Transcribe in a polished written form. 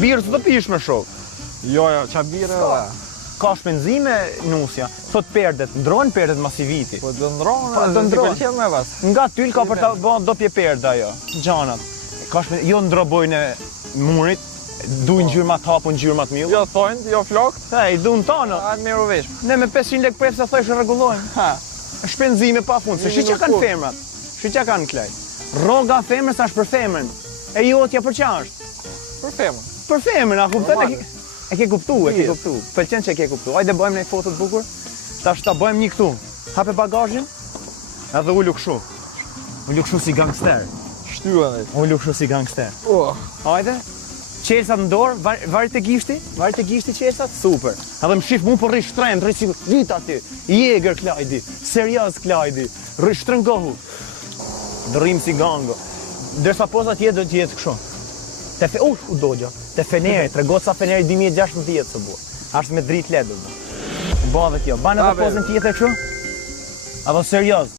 Birë të pish me shok. Jo, qa birë edhe. Ka shpenzime nusja. Thot perdet, ndrojnë perdet mas i viti. Po të ndronë, Po, të ndronë. pëlqen me pas. Nga tyll ka për ta bën dopje perda ajo. Gjanat. Ka jo ndrobojnë murit, duin gjyrma të hapun, gjyrma të mjull. Jo thojnë, jo flokt. Hej, duan tonë. A miru vesh. Ne me 500 lekë pref sa thojsh rregullojmë. Ha. Shpenzime pa fund, se shi që kanë femrat. Shi që kanë klaj. Rroga femrës është për femrën. E jotja për çfarë është? Për femën. Për femrën, a kupton? Normale. E ke kuptu, e ke kuptu. Pëlqen që e ke kuptu. Hajde bëjmë një foto të bukur. Tash ta bëjmë një këtu. Hape bagazhin. Edhe ulu kështu. Ulu kështu si gangster. Shtyën dhe. Ulu kështu si gangster. Hajde. Qelsat në dorë, varet e gishti? Varet e gishti qelsat? Super. Edhe më shif mu për rrish shtrenjt, rrish sigur. Vit aty. Jeger Klajdi. Serios Klajdi. Rrish shtrëngohu. Dërrim si gango. Dërsa posa tjetë do t'jetë kështu. U dogja. Te Feneri, tregot sa Feneri 2016 së bua. Ashtë me dritë ledë. Ba dhe kjo. Banë edhe pozën tjetër kështu? Apo serios?